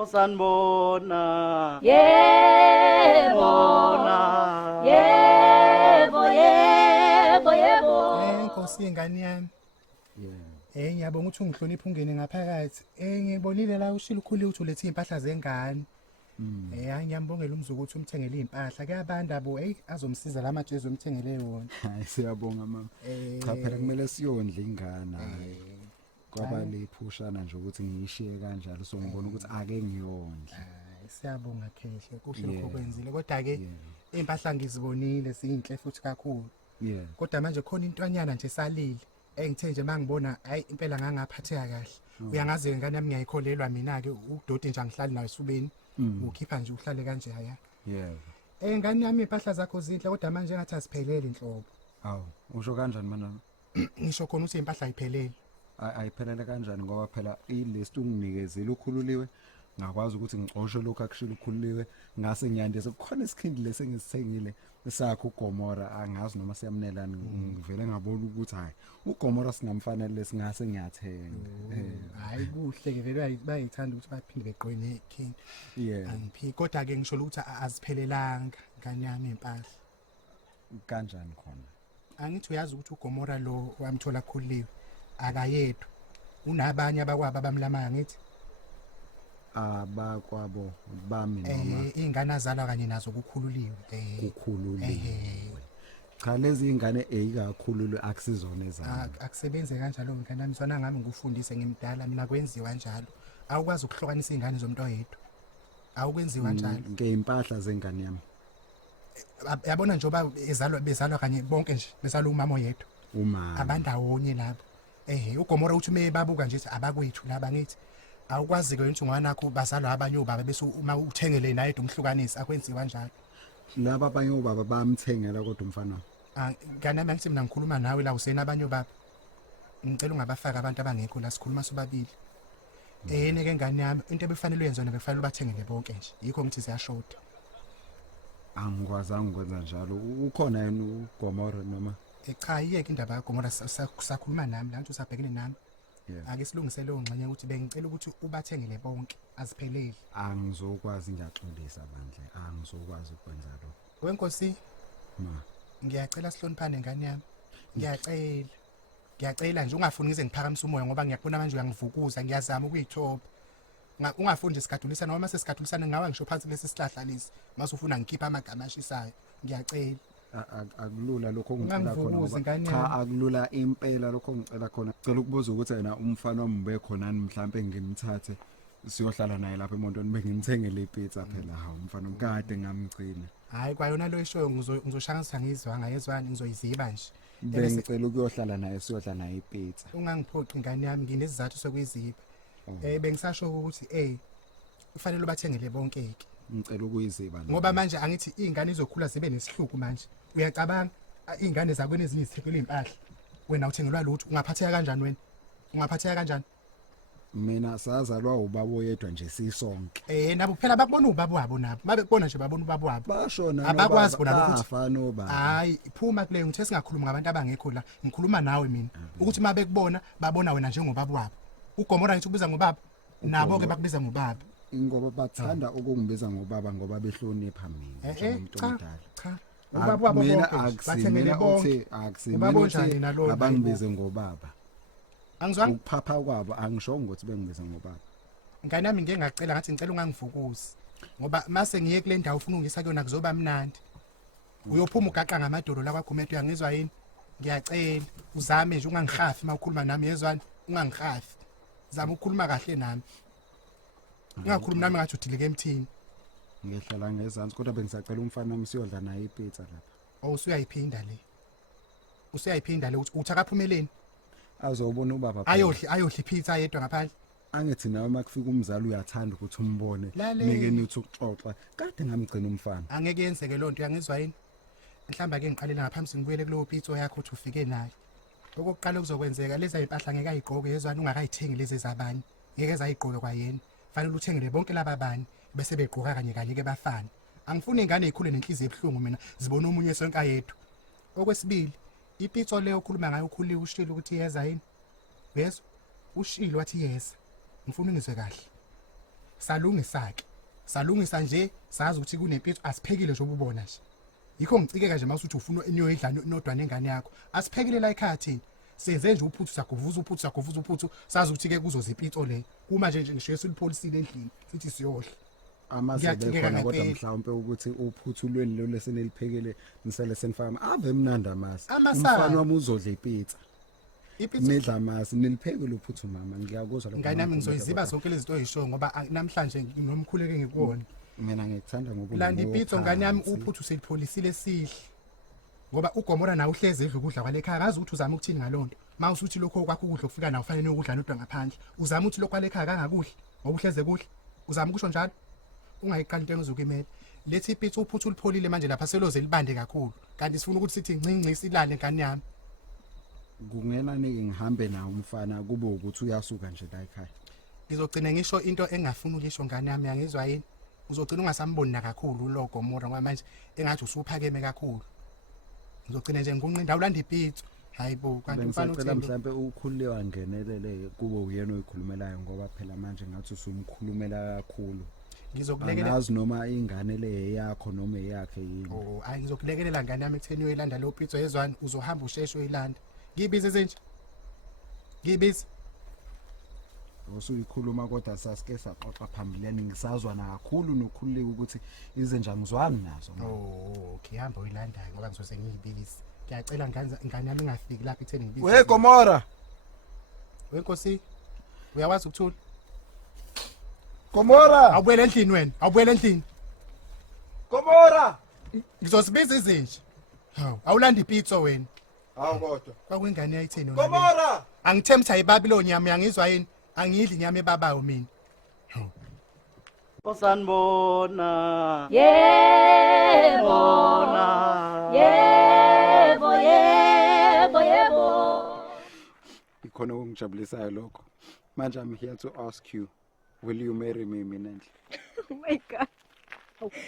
Osanibona. Yebo. Yebo. Nkosi ingane yami. Ngiyabonga ukuthi ungihloniphe ungene ngaphakathi. Ngibonile la ushilo ukhulile ukuthi ulethe impahla zengane. Ngiyambongela umzuku ukuthi umthengele impahla. Kuyabanda bo, azomsiza la matshe ezomthengele wona. Hayi siyabonga mama. Cha phela kumele siyondla ingane hayi. Kwaba lephushana nje ukuthi ngiyishiye kanjalo so ngibona ukuthi ake ngiyondla. Siyabonga khehle kuhle lokho kwenzile kodwa ke impahla ngizibonile zinhle futhi kakhulu. Kodwa manje khona intwanyana nje salile. Engithe nje mangibona hayi impela ngangaphatheka kahle. Uyangazi ngane yami ngiyayikholelwa mina ke udoti nje angihlali nawe esubeni. Ukhipha nje uhlale kanje haya. Ngane yami impahla zakho zinhle kodwa manje ngathi asiphelele inhlobo. Awu usho kanjani mana? Ngisho khona ukuthi impahla ayiphelele. Ayiphelele kanjani ngoba phela ilist unginikezile ukhululiwe ngakwazi ukuthi ngicoshe lokho akushilo ukhululiwe ngase ngiyandise kukhona isikhindi lesengisithengile sakho uGomora angazi noma siyamnelana ngivele ngabona ukuthi hayi uGomora singamfanele lesingase ngiyathenga hayi kuhle ke vele bayithanda ukuthi baphinde beqoyine ikhindi angiphi kodwa ke ngisho ukuthi aziphelelanga ngane yami impahla kanjani khona angithi uyazi ukuthi uGomora lo wamthola khululiwe akayedwa unabanye abakwabo abamlamayo ngithi abakwabo bami noma ingane azalwa kanye nazo kukhululiwe kukhululiwe cha lezi ingane eyikakhululwe akusizona ezami akusebenze kanjalo ngane nami sona ngami ngufundise ngimdala mina kwenziwa njalo awukwazi ukuhlukanisa izingane zomuntu oyedwa awukwenziwa njalo ngeimpahla zengane yami yabona njoba bezalwa kanye bonke nje bezalwa umama oyedwa umama abandawonye labo uGomora uthi mebabuka nje abakwethu laba ngithi awukwazi ke ukuthi ungana nakho bazalwa abanye obaba bese uma uthengele naye umhlukanisa akwenziwa kanjalo laba abanye obaba bamthengela kodwa umfana ngane nami ngithi mina ngikhuluma nawe la usena abanye obaba ngicela ungabafaka abantu abangekho la sikhuluma sobabili yena ke ngane yami into ebefanele uyenze yona befanele bathengele bonke nje yikho ngithi siyashoda angikwazanga ukwenza njalo ukhona yena uGomora noma cha yeke indaba kaGomora sakhuluma nami la nto usabhekene nami ake silungise leyo ngxenye ukuthi bengicela ukuthi ubathengele bonke aziphelele angizokwazi ngiyaxolisa bandle angizokwazi ukwenza lokho wenkosi ma ngiyacela sihloniphane ngane yami ngiyacela nje ungafuni ngize ngiphakamise umoya ngoba ngiyakubona manje uyangivukuza ngiyazama ukuyithoba ungafundi isikadulisa noma mase sikadulisa ngawa ngisho phansi lesi sihlahla lesi mase ufuna ngikhipha amagama ashisayo ngiyacela akulula lokho ngicela khona cha akulula impela lokho ngicela khona ngicela ukubuza ukuthi yena umfana wami ube khona mhlambe ngimthathe siyohlala naye lapha emontweni bengimthengele ipizza phela ha umfana umkade ngamgcina hayi kwayona lo ishoyo ngizoshangisa ngizwa ngayezwani ngizoyiziba nje bengicela ukuyohlala naye siyohlala naye ipizza ungangiphoqi ingane yami nginesizathu sokuyiziba bengisasho ukuthi kufanele ubathengele bonke ke ngicela ukuyiziba ngoba manje angithi izingane izokhula zibe nesihluku manje uyacabanga izingane zakwena ezinye izithekele impahla wena uthengelwa lutho ungaphatheka kanjani wena ungaphatheka kanjani mina sazalwa ubaba oyedwa nje sisonke nabo phela bakubona ubaba wabo nabo babekubona nje babona ubaba wabo bashona abakwazi bona ukuthi afana obaba hayi iphuma kule ngithe singakhuluma ngabantu abangekho la ngikhuluma nawe mina ukuthi mabe kubona babona wena njengobaba wabo uGomora ngithi ubiza ngobaba nabo ke bakubiza ngobaba ngoba bathanda ukungibiza ngobaba ngoba behlonipha mina njengomuntu omdala cha ubaba wabo bonke bathengele bonke akusimina abangibize ngobaba angizwanga ukuphapha kwabo angishongo ukuthi bengibiza ngobaba ngane nami ngeke ngacela ngathi ngicela ungangivukuzi ngoba mase ngiye kule ndawo ufuna ungisa kuyona kuzoba mnandi uyophuma ugaqa ngamadolo la kwaGomera uyangizwa yini ngiyacela uzame nje ungangihafi mawukhuluma nami yezwani ungangihafi zama ukukhuluma kahle nami ungakhulumi nami ngathi udileke emthini ngihlala ngezansi kodwa bengisacela umfana wami siyodla naye ipizza lapha usuyayiphinda le uthi akaphumeleni azobona ubaba ayohla ipizza yedwa ngaphandle angithi nawe makufika umzali uyathanda ukuthi umbone nike nithi ukuxoxa kade ngamgcina umfana angeke yenzeke lonto uyangizwa yini mhlamba ake ngiqalela ngaphambi ngibuyele kulowo pizza yakho uthi ufike naye okokuqala kuzokwenzeka lezi impahla ngeke ayigqoke yezwani ungakayithengi lezi zabani ngeke zayigqoke kwayena fanele uthengele bonke laba bani bese begqoka kanye kanye ke bafana angifuni ingane ezikhule nenhliziyo ebhlungu mina zibona umunye sonke yedwa okwesibili ipizza leyo okhuluma ngayo ukhuliwe ushilo ukuthi yeza yini yezwa ushilo wathi yeza ngifuna ngizwe kahle salungisa nje sazi ukuthi kunempitso asiphekile nje obubona nje yikho ngicikeka nje masuthi ufuna eniyoyidla nodwa nengane yakho asiphekile la ekhaya thina senze nje uphuthu sakuvuza uphuthu sazi ukuthi ke kuzoza impitso le uma nje ngisho silipholisile endlini sithi siyohle amaze khona kodwa mhlawumbe ukuthi uphuthulweni lo leseneliphekele nisele senifama ave mnandi amasi umfana wami uzodla ipizza nidla amasi nilipheke lo phuthu mama ngiyakuzwa lokho ngane yami ngizoyiziba zonke lezi zinto oyisho ngoba namhlanje nginomkhuleke ngikuwona mina ngikuthanda ngoba landi ipizza ngane yami uphuthu selipholisile sihle ngoba uGomora nawe uhleze edla ukudla kwale ekhaya akazi ukuthi uzama ukuthini ngalonto mawusuthi lokho kwakho ukudla okufika nawe ufanele ukudla nodwa ngaphandle uzama ukuthi lokho kwale ekhaya kangakudla ngoba uhleze kudla uzama ukusho njalo ungayiqali into engizokimela lethi ipitsa uphuthu ulipholile manje lapha seloze libande kakhulu kanti sifuna ukuthi sithi ncinci silale ngane yami kungenani ngihambe nawo umfana kube ukuthi uyasuka nje la ekhaya ngizogcina ngisho into engafuni ukisho ngane yami yangizwa yini uzogcina ungasamboni na kakhulu lo Gomora ngoba manje engathi usuphakeme kakhulu ngizogcina nje ngikunqinda ulanda ipitsa hayibo kanti umfana uthini mhlawumbe ukhulile wangenelele kube uyena oyikhulumelayo ngoba phela manje ngathi usumkhulumela kakhulu ngizokulekelela ngazi noma ingane le yakho noma eyakhe yini hayi ngizokulekelela ngane yami ekutheni uyoyilanda lo pizza yezwani uzohamba usheshe uyilanda ngibize zenje ngibize usuyikhuluma kodwa sasike saxoxa phambileni ngisazwana kakhulu nokhululeka ukuthi izenja ngizwani nazo okay hamba uyilanda ngoba ngizoze ngiyibikise ngiyacela ngane yami ingafiki lapha ekutheni ngibize we Gomora wenkosi uyawazi ukuthula Gomora awubuyele endlini wena awubuyele endlini Gomora ngizosibiza izinje awulanda ipizza wena kodwa kwakwingane yayitheni Gomora angithemtha iBabylon yami yangizwa yini angidli inyama ebabayo mina Osanbona yebo ikhona okungijabulisayo lokho manje I'm here to ask you will you marry me mina nje Oh my god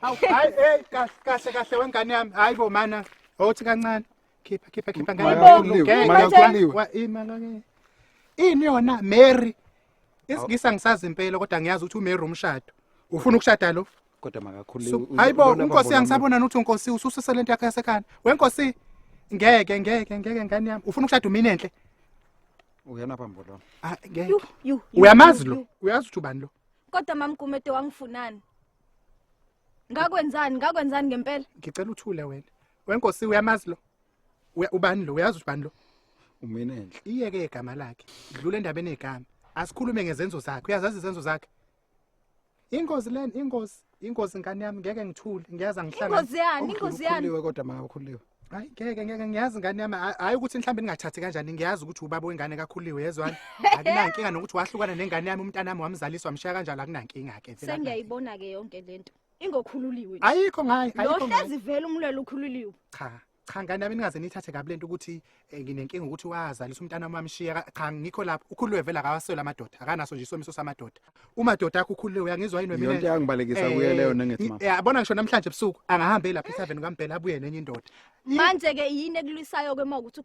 hayi kahle wengane yami hayibo mana othi kancane khipha ngane ini yona Mary isigisa ngisazi impela kodwa ngiyazi ukuthi uMary umshado ufuna ukushada lo kodwa makakhulile hayibo unkosi yangisabona ukuthi unkosi ususele lento yakhe yasekhaya wenkosi ngeke ngane yami ufuna ukushada umini enhle uyena phambo lo ngeke uyamazi lo uyazi ukuthi ubani lo kodwa mamGumede wangifunani ngakwenzani ngempela ngicela uthule wena wenkosi uyamazi lo ubani lo uyazi ubani lo umina enhle iyeke igama lakhe dlula endabeni egama asikhulume ngezenzo zakhe uyazazi izenzo zakhe ingozi leni ingozi ngane yami ngeke ngithule ngiyaza ngihlanga ingozi yani kodwa makakhulile hayi ngeke ngiyazi ngane yami hayi ukuthi mhlawumbe ningathathi kanjani ngiyazi ukuthi ubaba wengane kakhuliwe yezwani akunankinga nokuthi wahlukana nengane yami umntana wami wamzaliswa mshiya kanjalo akunankinga ke phela sengiyayibona ke yonke lento ingokhululiwe ayikho ngayi lo hlezi vele umlwelo ukhululiwe cha ngane yami ningaze nithathe kabi lento ukuthi nginenkinga ukuthi wazalisa umntana wami amshiya cha ngikho lapho ukhululiwe vele akawasela amadoda akanaso nje isomiso samadoda umadoda akho ukhululiwe uyangizwa yini wena yonke yangibalekisa kuye leyo nengithi mama yabona ngisho namhlanje ebusuku angahambe lapha e7 kaMbhela abuye nenye indoda manje ke yini ekulisayo ke mawukuthi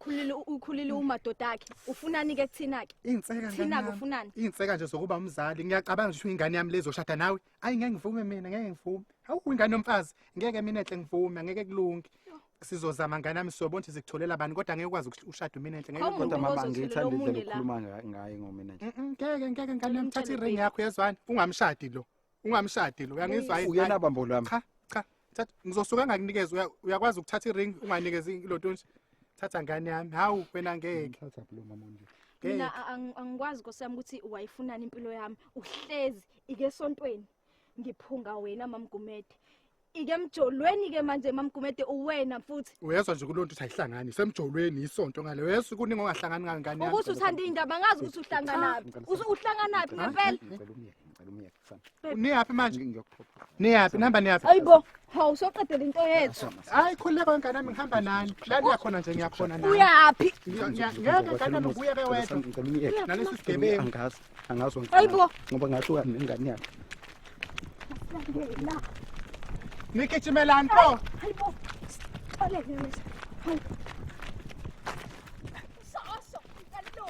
ukhulile umadoda akhe ufunani ke kuthina ke inseka thina kufunani inseka nje sokuba umzali ngiyacabanga ukuthi ingane yami lezoshada nawe ayi ngeke ngivume mina ngeke ngivume hawu ingane yomfazi ngeke mina enhle ngivume ngeke kulunge sizozama ngane yami sobona ukuthi sikutholela bani kodwa ngeke ukwazi ukushada mina enhle ngeke kodwa mama ngithanda indlela ukukhuluma ngaye ngomina nje ngeke ngane yami thatha iring yakho yezwani ungamshadi lo uyangizwa yini uyena bambo lwami cha ngizosuka ngakunikeza uyakwazi ukuthatha iring unganikezi iloto nje thatha ngane yami hawu wena ngeke thatha lo mama nje mina angikwazi nkosiyami ukuthi wayifunani impilo yami uhlezi ike esontweni ngiphunga wena mamGumede ike emjolweni ke manje mamGumede uwena futhi uyezwa nje kulonto ukuthi ayihlangani semjolweni isonto ngale wesa kuningi ongahlangani ngangane yami ukuthi uthanda indaba ngazi ukuthi uhlanganaphi uhlanganaphi ngempela ngicela umyeke sana niyaphi manje niyaphi nihamba niyaphi ayibo hawu soqedela into yethu hayi khuleka wengane yami ngihamba nani la niyakhona nje ngiyakhona nani uyaphi ngeke ngane yami ubuye ke wedwa nalesi sigebengu angazi ayibo ngoba ngahluka nengane yakhe nikijimelani po hayibo qaleke mse hayi saso ngalo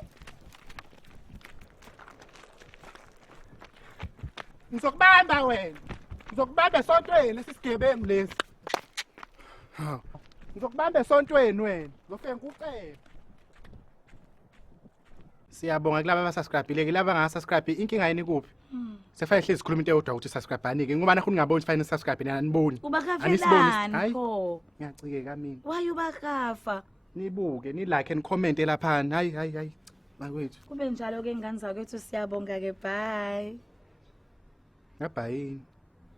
Ngizokubamba wena. Ngizokubamba esontweni lesisigebengu lesi. Ha. Ngizokubamba esontweni wena. Ngizofika ngikucela. Siyabonga kulabo abasubscribe-ile laba abangasubscribe inkinga yini kuphi? Sefane hlezi sikhuluma into eyodwa ukuthi subscribe-ani-ke ngoba nakho ningaboni fanele subscribe nina niboni. Ubakafelani pho? Ngiyacikeka mina. Why ubakafa? Nibuke, ni like and comment lapha. Hayi. Makwethu. Kube njalo ke ngane zakwethu siyabonga ke bye. Ngabhayini.